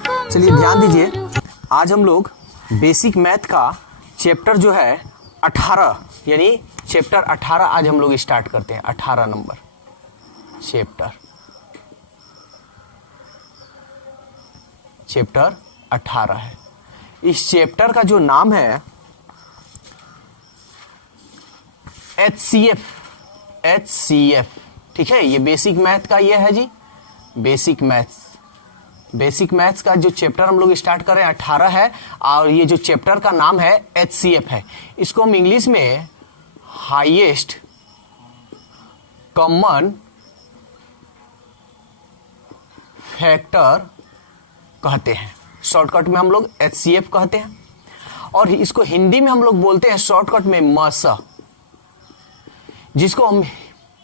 चलिए ध्यान दीजिए, आज हम लोग बेसिक मैथ का चैप्टर जो है 18 यानी चैप्टर 18 आज हम लोग स्टार्ट करते हैं। 18 नंबर चैप्टर 18 है। इस चैप्टर का जो नाम है HCF, ठीक है। ये बेसिक मैथ का ये है जी, बेसिक मैथ्स का जो चैप्टर हम लोग स्टार्ट कर रहे हैं 18 है, और ये जो चैप्टर का नाम है HCF है। इसको हम इंग्लिश में हाईएस्ट कॉमन फैक्टर कहते हैं। शॉर्टकट में हम लोग HCF कहते हैं, और इसको हिंदी में हम लोग बोलते हैं शॉर्टकट में MSA, जिसको हम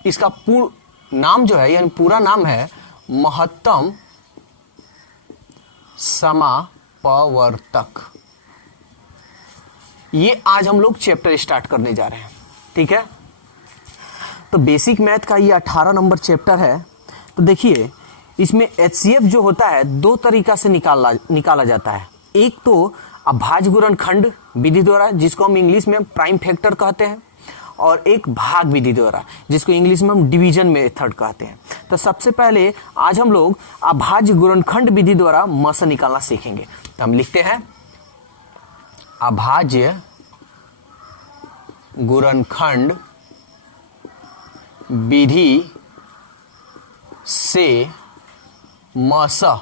इसका पूर्ण नाम जो है यानी पूरा नाम है महत्तम समापवर्तक। ये आज हम लोग चैप्टर स्टार्ट करने जा रहे हैं, ठीक है। तो बेसिक मैथ का ये 18 नंबर चैप्टर है। तो देखिए, इसमें HCF जो होता है दो तरीका से निकाला जाता है। एक तो अभाज्य गुणनखंड विधि द्वारा, जिसको हम इंग्लिश में प्राइम फैक्टर कहते हैं, और एक भाग विधि द्वारा, जिसको इंग्लिश में हम डिवीजन मेथड कहते हैं। तो सबसे पहले आज हम लोग अभाज्य गुणनखंड विधि द्वारा MSA निकालना सीखेंगे। तो हम लिखते हैं अभाज्य गुणनखंड विधि से MSA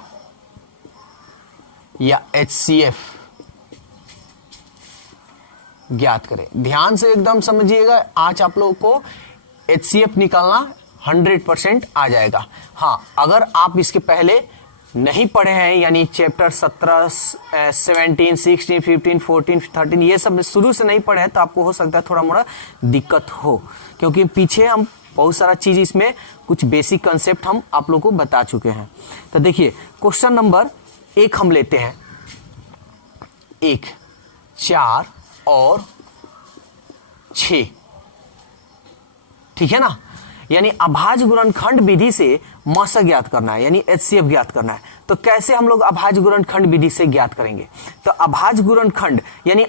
या HCF ज्ञात करें। ध्यान से एकदम समझिएगा, आज आप लोगों को HCF निकालना 100% आ जाएगा। हाँ, अगर आप इसके पहले नहीं पढ़े हैं, यानी चैप्टर 17, 17, 16, 15, 14, 13 ये सब शुरू से नहीं पढ़े हैं, तो आपको हो सकता है थोड़ा मोड़ा दिक्कत हो, क्योंकि पीछे हम बहुत सारा चीज इसमें कुछ बेसिक कंसेप्ट हम आप लोगों को बता चुके हैं। तो देखिए, क्वेश्चन नंबर 1 हम लेते हैं। 1, 4 और 6, ठीक है ना। यानी अभाज्य गुणनखंड विधि से MSA ज्ञात करना है, यानी HCF ज्ञात करना है। तो कैसे हम लोग अभाज्य गुणनखंड विधि से ज्ञात करेंगे? तो अभाज्य गुणनखंड यानी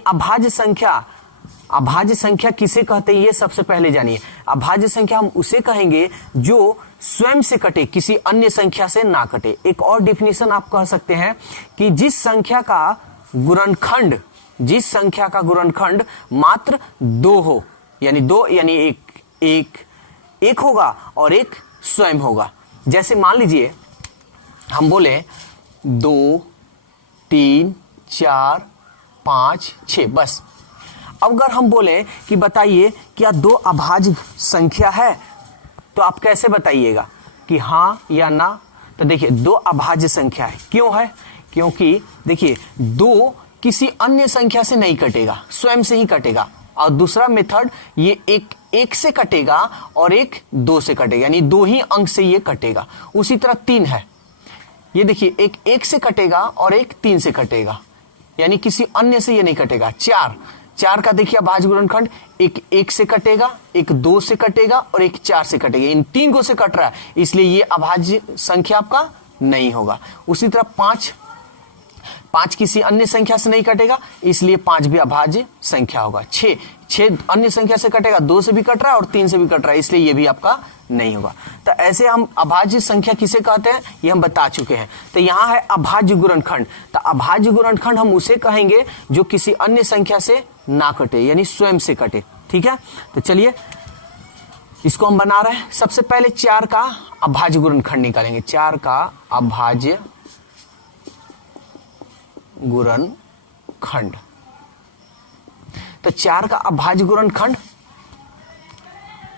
अभाज्य संख्या किसे कहते हैं, ये सबसे पहले जानिए। अभाज्य संख्या हम उसे कहेंगे जो स्वयं से कटे, किसी अन्य संख्या से ना कटे। एक और डिफिनेशन आप कह सकते हैं कि जिस संख्या का गुणनखंड मात्र 2 हो, यानी 2 यानी एक होगा और एक स्वयं होगा। जैसे मान लीजिए हम बोले 2, 3, 4, 5, 6 बस। अब अगर हम बोले कि बताइए क्या 2 अभाज्य संख्या है, तो आप कैसे बताइएगा कि हाँ या ना? तो देखिए, 2 अभाज्य संख्या है। क्यों है? क्योंकि देखिए 2 किसी अन्य संख्या से नहीं कटेगा, स्वयं से ही कटेगा। और दूसरा मेथड, ये एक से कटेगा और एक 2 से कटेगा, यानी 2 ही अंक से ये कटेगा। उसी तरह 3 है, ये देखिए एक से कटेगा और एक 3 से कटेगा, यानी किसी अन्य से ये नहीं कटेगा। 4 का देखिए अभाज्य गुणनखंड, एक से कटेगा, एक 2 से कटेगा और एक 4 से कटेगा। इन 3 को से कट रहा है, इसलिए ये अभाज्य संख्या आपका नहीं होगा। उसी तरह 5 किसी अन्य संख्या से नहीं कटेगा, इसलिए 5 भी अभाज्य संख्या होगा। 6 अन्य संख्या से कटेगा, 2 से भी कट रहा है और 3 से भी कट रहा है, इसलिए ये भी आपका नहीं होगा। तो ऐसे हम अभाज्य संख्या किसे कहते हैं ये हम बता चुके हैं। तो यहाँ है अभाज्य गुणनखंड। तो अभाज्य गुणनखंड हम उसे कहेंगे जो किसी अन्य संख्या से ना कटे, यानी स्वयं से कटे, ठीक है। तो चलिए इसको हम बना रहे हैं। सबसे पहले 4 का अभाज्य गुणनखंड निकालेंगे। 4 का अभाज्य गुणनखंड, तो 4 का अभाज्य गुणनखंड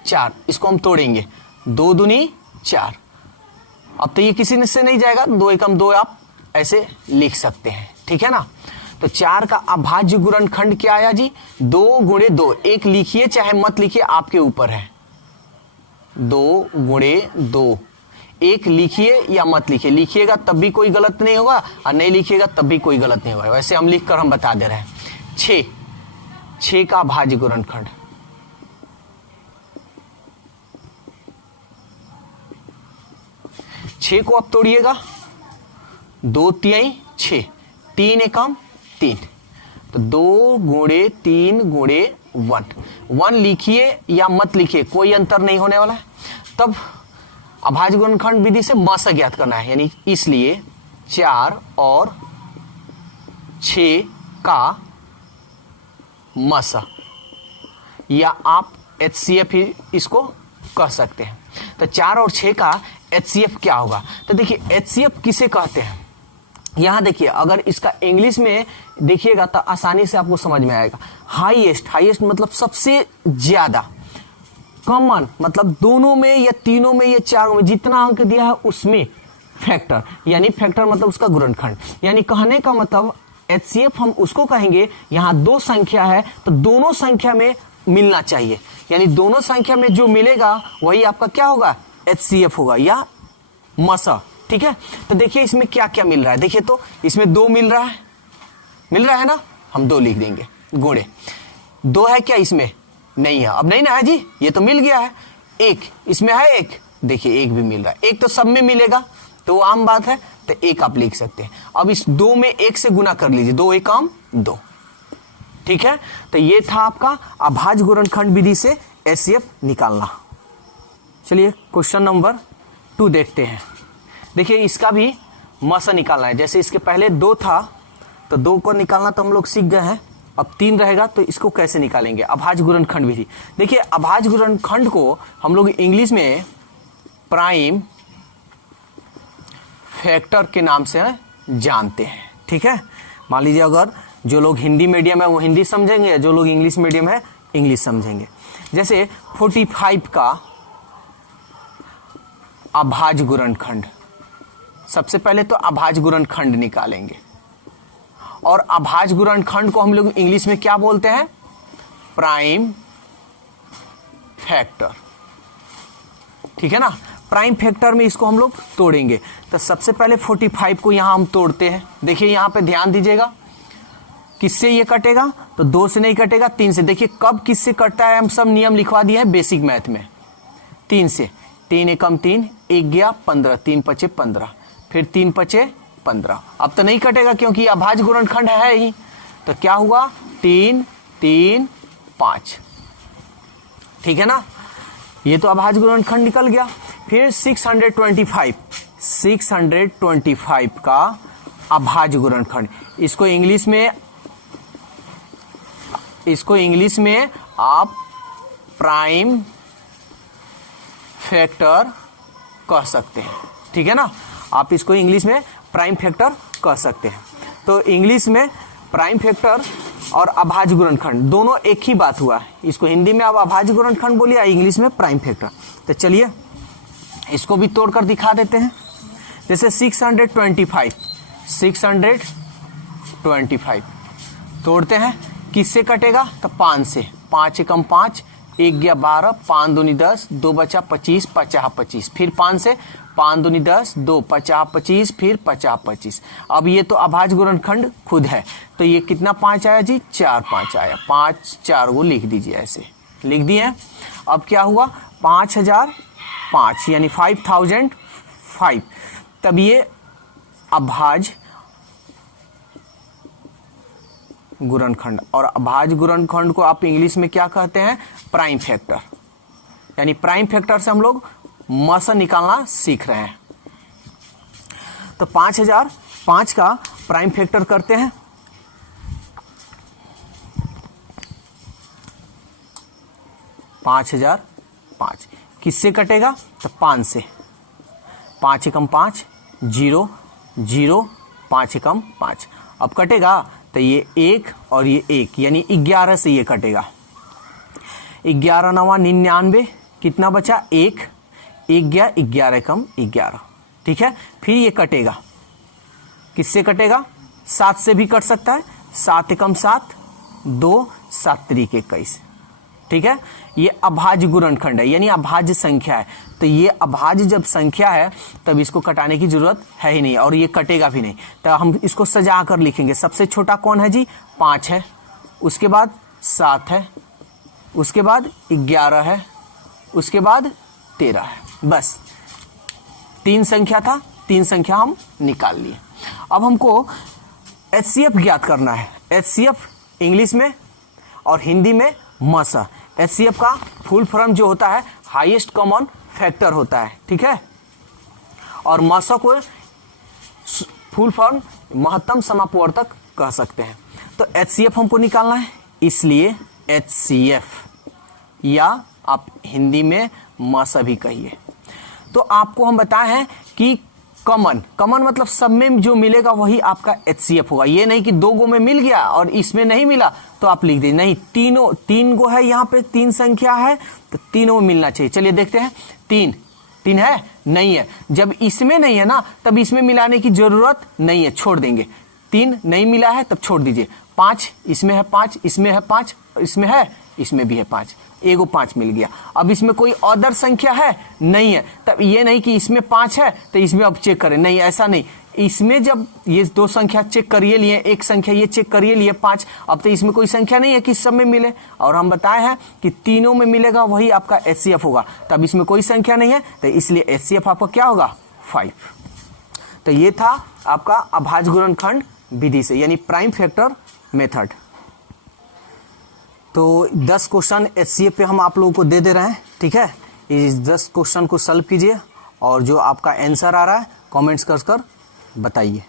4, इसको हम तोड़ेंगे। 2 दूनी 4। अब तो ये किसी से नहीं जाएगा, 2 एकम 2 आप ऐसे लिख सकते हैं, ठीक है ना। तो 4 का अभाज्य गुणनखंड क्या आया जी? 2 गुणे 2। एक लिखिए चाहे मत लिखिए, आपके ऊपर है। 2 गुणे 2, एक लिखिए या मत लिखिए। लिखिएगा तब भी कोई गलत नहीं होगा, और नहीं लिखिएगा तब भी कोई गलत नहीं होगा। वैसे हम लिखकर हम बता दे रहे हैं। 6 का अभाज्य गुणनखंड, 6 को आप तोड़िएगा, 2 तिहाई 6, 3 एकम 3, तो 2 गुणे 3 गुणे 1 लिखिए या मत लिखिए, कोई अंतर नहीं होने वाला है। तब अभाज्य गुणनखंड विधि से मसा ज्ञात करना है, यानी इसलिए 4 और 6 का मसा, या आप HCF ही इसको कह सकते हैं। तो 4 और 6 का HCF क्या होगा? तो देखिए HCF किसे कहते हैं, यहां देखिए अगर इसका इंग्लिश में देखिएगा तो आसानी से आपको समझ में आएगा। हाईएस्ट मतलब सबसे ज्यादा, कॉमन मतलब दोनों में या तीनों में या चारों में जितना अंक दिया है उसमें फैक्टर, यानी फैक्टर मतलब उसका गुणनखंड। यानी कहने का मतलब HCF हम उसको कहेंगे, यहां 2 संख्या है तो दोनों संख्या में मिलना चाहिए, यानी दोनों संख्या में जो मिलेगा वही आपका क्या होगा? HCF होगा या मसा। ठीक है, तो देखिए इसमें क्या क्या मिल रहा है। देखिए तो इसमें 2 मिल रहा है ना, हम 2 लिख देंगे गुणे। 2 है क्या इसमें? नहीं है, अब नहीं ना है जी, ये तो मिल गया है। 1 इसमें है, 1 देखिए 1 भी मिल रहा है, 1 तो सब में मिलेगा तो वो आम बात है, तो 1 आप लिख सकते हैं। अब इस 2 में 1 से गुना कर लीजिए, 2 एकम 2। ठीक है, तो ये था आपका अभाज्य गुणनखंड विधि से HCF निकालना। चलिए क्वेश्चन नंबर 2 देखते हैं। देखिए इसका भी मसा निकालना है, जैसे इसके पहले 2 था तो 2 को निकालना तो हम लोग सीख गए हैं, अब 3 रहेगा तो इसको कैसे निकालेंगे? अभाज्य गुणनखंड विधि। देखिए अभाज्य गुणनखंड को हम लोग इंग्लिश में प्राइम फैक्टर के नाम से जानते हैं। ठीक है, मान लीजिए अगर जो लोग हिंदी मीडियम है वो हिंदी समझेंगे, जो लोग इंग्लिश मीडियम है इंग्लिश समझेंगे। जैसे 45 का अभाज्य गुणनखंड, सबसे पहले तो अभाज्य गुणनखंड निकालेंगे, और अभाज्य गुणनखंड को हम लोग इंग्लिश में क्या बोलते हैं? Prime factor. ठीक है ना, प्राइम फैक्टर में इसको हम लोग तोड़ेंगे। तो सबसे पहले 45 को यहां हम तोड़ते हैं। देखिए यहां पे ध्यान दीजिएगा, किससे ये कटेगा? तो 2 से नहीं कटेगा, 3 से। देखिए कब किससे कटता है, हम सब नियम लिखवा दिए हैं बेसिक मैथ में। 3 से, 3 एकम 3, 1 गया 15, 3 पचे 15, फिर 3 पचे 15। अब तो नहीं कटेगा क्योंकि अभाज्य गुणनखंड है ही, तो क्या हुआ? 3 3 5। ठीक है ना, ये तो अभाज्य गुणनखंड निकल गया। फिर 625 का अभाज्य गुणनखंड, इसको इंग्लिश में आप प्राइम फैक्टर कह सकते हैं। ठीक है ना, आप इसको इंग्लिश में प्राइम फैक्टर कह सकते हैं। तो इंग्लिश में प्राइम फैक्टर और अभाज्य गुणनखंड दोनों एक ही बात हुआ। इसको हिंदी में आप अभाज्य गुणनखंड बोलिए, इंग्लिश में प्राइम फैक्टर। तो चलिए इसको भी तोड़कर दिखा देते हैं। जैसे 625 तोड़ते हैं, किससे कटेगा? तो 5 से। 5 एकम 5, 1 गया 12, 5 दूनी 10, 2 बचा 25, 50 25, फिर 5 से, 5 दूनी 10, 2 50 25, फिर 50 25। अब ये तो अभाज्य गुणनखंड खुद है, तो ये कितना 5 आया जी? 4 5 आया। 5 4 को लिख दीजिए, ऐसे लिख दिए। अब क्या हुआ? 5005 यानी 5005। तब ये अभाज्य गुणनखंड, और अभाज्य गुणनखंड को आप इंग्लिश में क्या कहते हैं? Prime factor. यानी प्राइम फैक्टर से हम लोग मसा निकालना सीख रहे हैं। तो 5005 का प्राइम फैक्टर करते हैं। $5005 किससे कटेगा? तो 5 से। 5 एकम 5, 0 0, 5 एकम 5। अब कटेगा तो ये 1 और ये 1, यानी 11 से ये कटेगा। 11 9 99, कितना बचा? 1 1 गया 11 एकम 11। ठीक है, फिर ये कटेगा, किससे कटेगा? 7 से भी कट सकता है। 7 एकम 7, 2 7 त्रिक 21। ठीक है, ये अभाज्य गुणनखंड है, यानी अभाज्य संख्या है। तो ये अभाज्य जब संख्या है तब इसको कटाने की जरूरत है ही नहीं, और ये कटेगा भी नहीं। तो हम इसको सजा कर लिखेंगे। सबसे छोटा कौन है जी? 5 है, उसके बाद 7 है, उसके बाद 11 है, उसके बाद 13 है। बस 3 संख्या था, 3 संख्या हम निकाल लिए। अब हमको HCF ज्ञात करना है। HCF इंग्लिश में और हिंदी में मसा। HCF का फुल फॉर्म जो होता है हाईएस्ट कॉमन फैक्टर होता है, ठीक है। और मसा को फुल फॉर्म महत्तम समापवर्तक कह सकते हैं। तो HCF हमको निकालना है, इसलिए HCF या आप हिंदी में मसा भी कहिए। तो आपको हम बताए हैं कि कॉमन मतलब सब में जो मिलेगा वही आपका HCF होगा। ये नहीं कि 2 गो में मिल गया और इसमें नहीं मिला तो आप लिख दीजिए, नहीं, 3 गो है, यहाँ पे 3 संख्या है तो तीनों में मिलना चाहिए। चलिए देखते हैं, 3 है, नहीं है। जब इसमें नहीं है ना तब इसमें मिलाने की जरूरत नहीं है, छोड़ देंगे। 3 नहीं मिला है तब छोड़ दीजिए। 5 इसमें है, 5 इसमें है, 5 इसमें है, इसमें भी है 5, एगो 5 मिल गया। अब इसमें कोई अदर संख्या है, नहीं है, तब ये नहीं कि इसमें 5 है तो इसमें अब चेक करें, नहीं, ऐसा नहीं। इसमें जब ये 2 संख्या चेक करिए लिए, एक संख्या ये चेक करिए लिए 5, अब तो इसमें कोई संख्या नहीं है कि सब में मिले। और हम बताए हैं कि तीनों में मिलेगा वही आपका HCF होगा, तब इसमें कोई संख्या नहीं है तो इसलिए HCF आपका क्या होगा, 5। तो ये था आपका अभाज्य गुणनखंड विधि से, यानी प्राइम फैक्टर मेथड। तो 10 क्वेश्चन HCF पे हम आप लोगों को दे रहे हैं, ठीक है। इस 10 क्वेश्चन को सॉल्व कीजिए और जो आपका आंसर आ रहा है कमेंट्स कर बताइए।